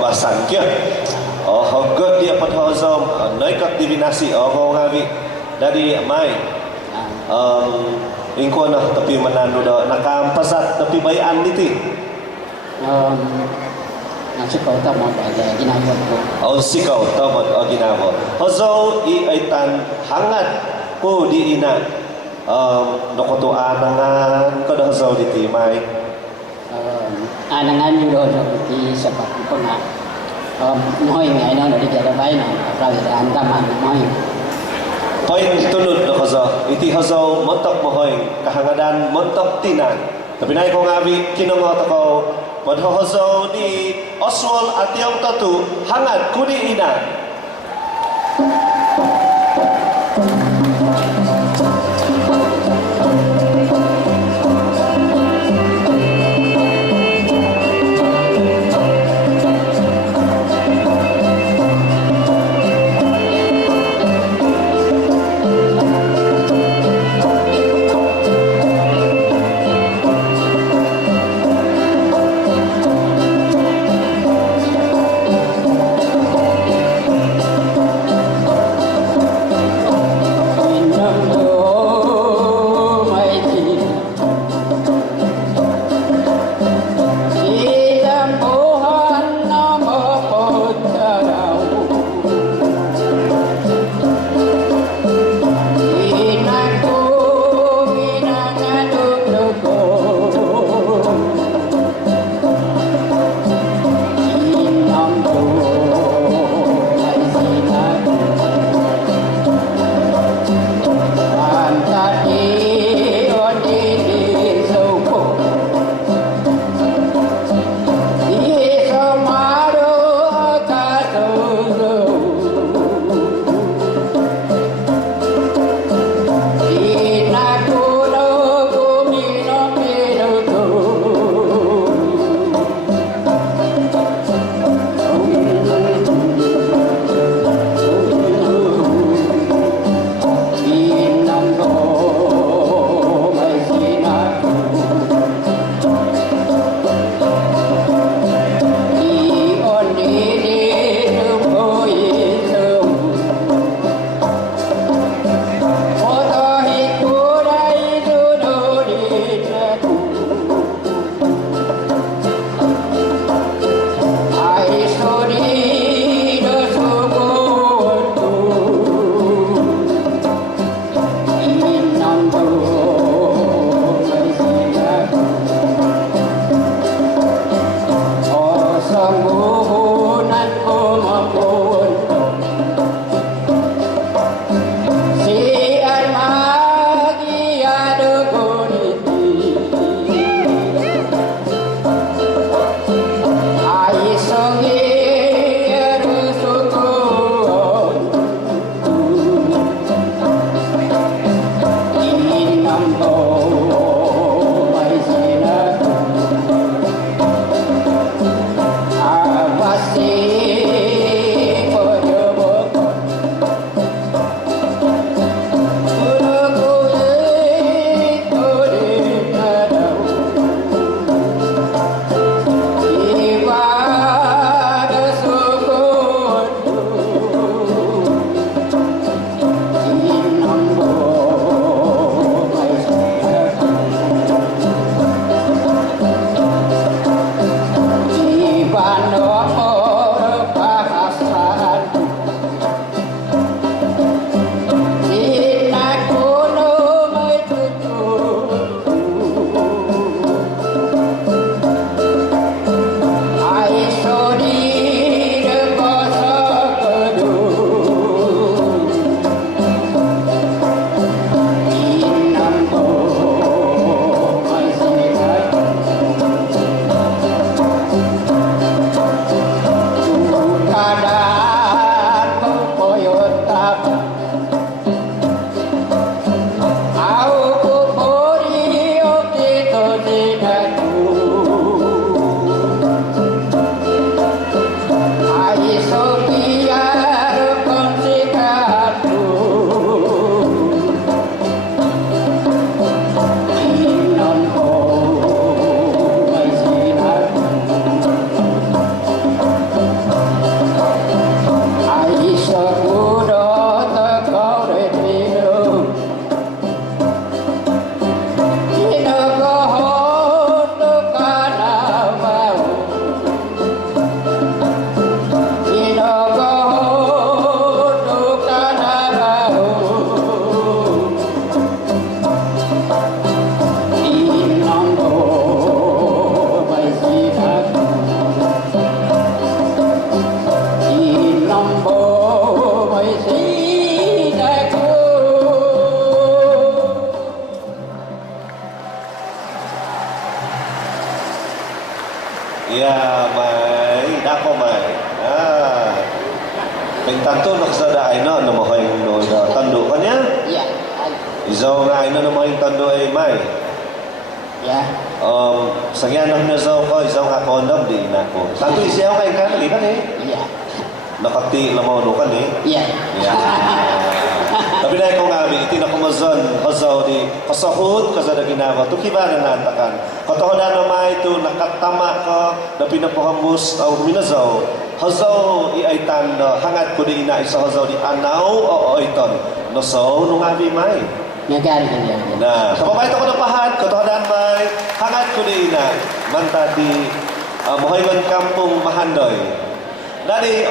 Basan kia. Hoggot dia pathozom noikat divinasi ngawi dari mai. Ingko nah tapi menandu dah nakampasat tapi bayan niti. Nasi kau tak mau baca ginawa ko. Sikau tamat ginawa. Hozo I aitan hangat ko di ina. Nokoto anangan ko dah hozo di mai. Anangan juga di sebab pernah moi ngai no di jalan baik no kalau ada antaman moi poin tunut do hozo iti hozo montok mohoi kahangadan montok tinan tapi nai ko ngawi kinongo to ko mod hozo di oswal ationg tatu hangat kudi ina. Pagtanto na kasada ay no mahoy no tando kanya. Ya. Izaw nga ay no mahoy tando ay may. Ya. Sangyan na izaw ko izaw nga kondom di na ko. Tanto isiyaw kay kanali kan eh. Ya. Nakati lamaw no kan eh. Ya. Ya. Tapi na ko nga iti na kumazon hazaw di kasahod kasada ginawa to kiba na nantakan. Katohodan na may to nakatama ka na pinapahamus au minazaw. Hazaw iaitan hangat ko di ina isa hazaw di anaw o oiton. No so nung abi may. Nagari kan ya. Nah, kapapait ako ng pahan, katohanan may hangat ko di ina. Manta di Mohaiman Kampung Mahandoy. Nari